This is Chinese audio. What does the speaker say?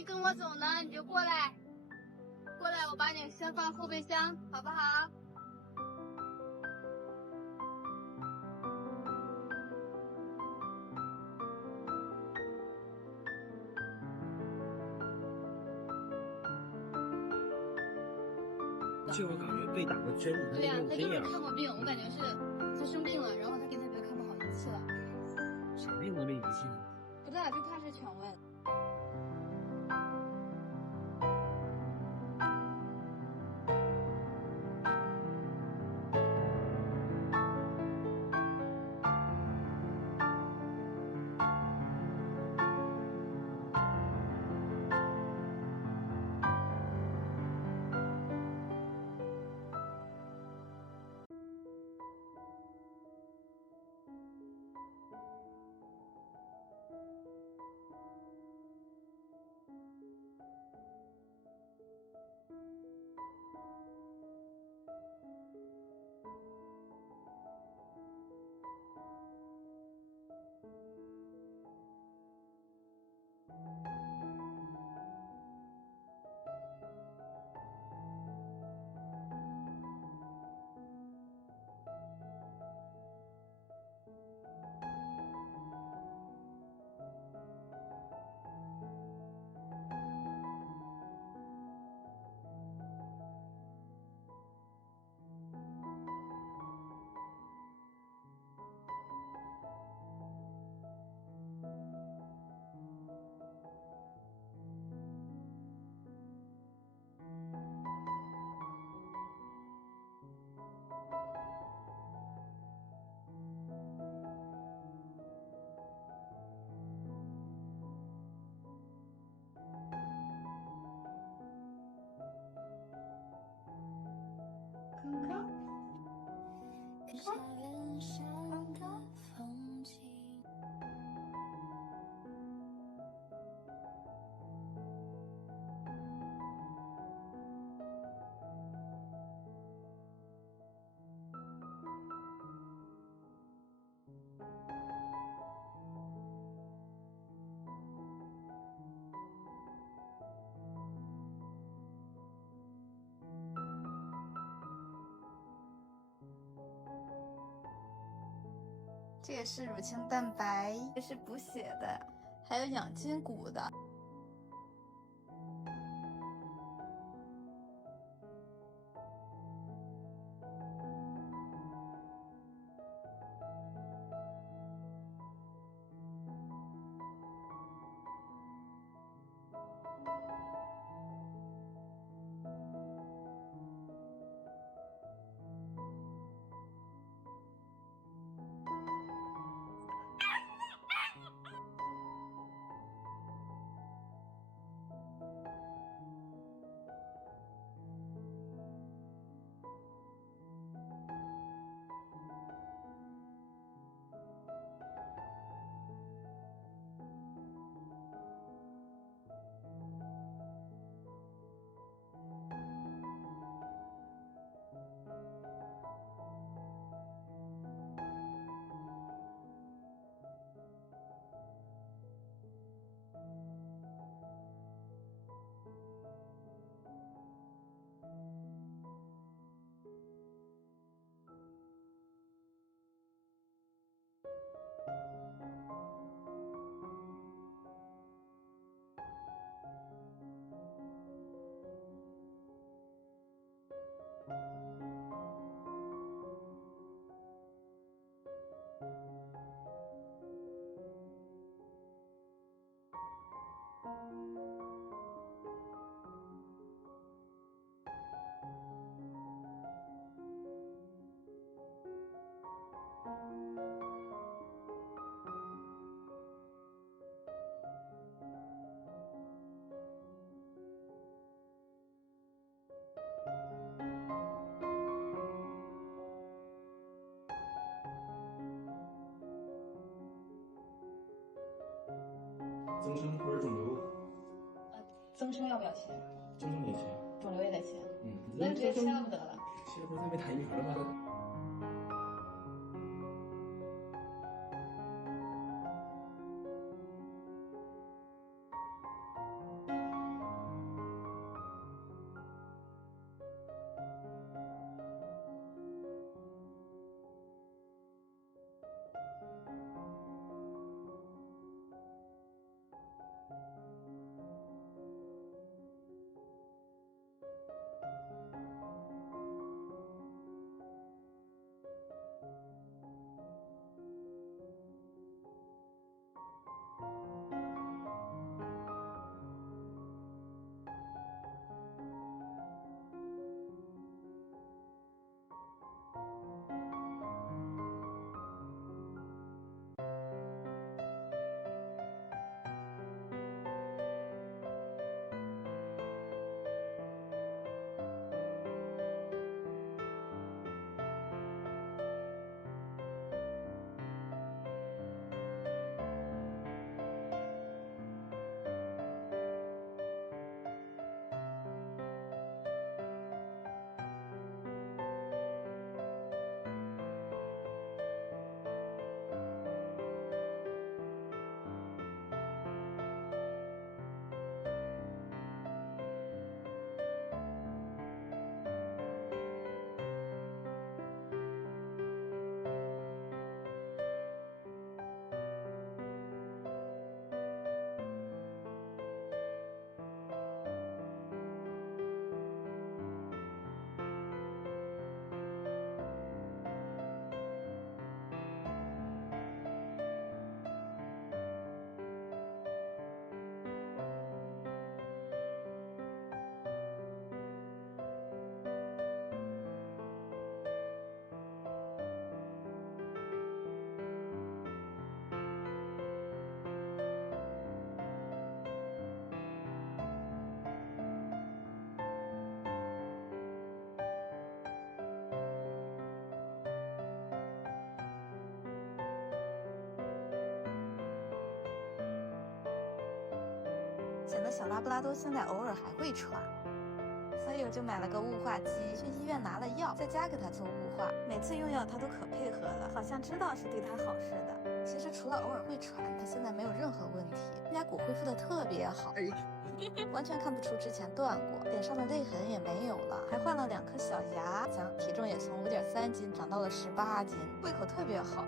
意跟我走呢，你就过来，过来，我把你先放后备箱，好不好？就我感觉被打个针，对呀、他就是这样。看过病，我感觉是他生病了，然后他给他别看不好仪器了，啥病都没仪器呢？不知道就怕是犬瘟。看看，下远山的风景。这也是乳清蛋白，这是补血的，还有养筋骨的。增生或者肿瘤，增生要不要切？增生也切。肿瘤也得切。嗯，那就直接切了不得了。切了不是再没打疫苗了吗？前的小拉布拉多现在偶尔还会喘，所以我就买了个雾化机，去医院拿了药，在家给它做雾化。每次用药它都可配合了，好像知道是对它好似的。其实除了偶尔会喘，它现在没有任何问题，肩胛骨恢复的特别好。完全看不出之前断过，脸上的泪痕也没有了，还换了2颗小牙，体重也从5.3斤长到了18斤，胃口特别好。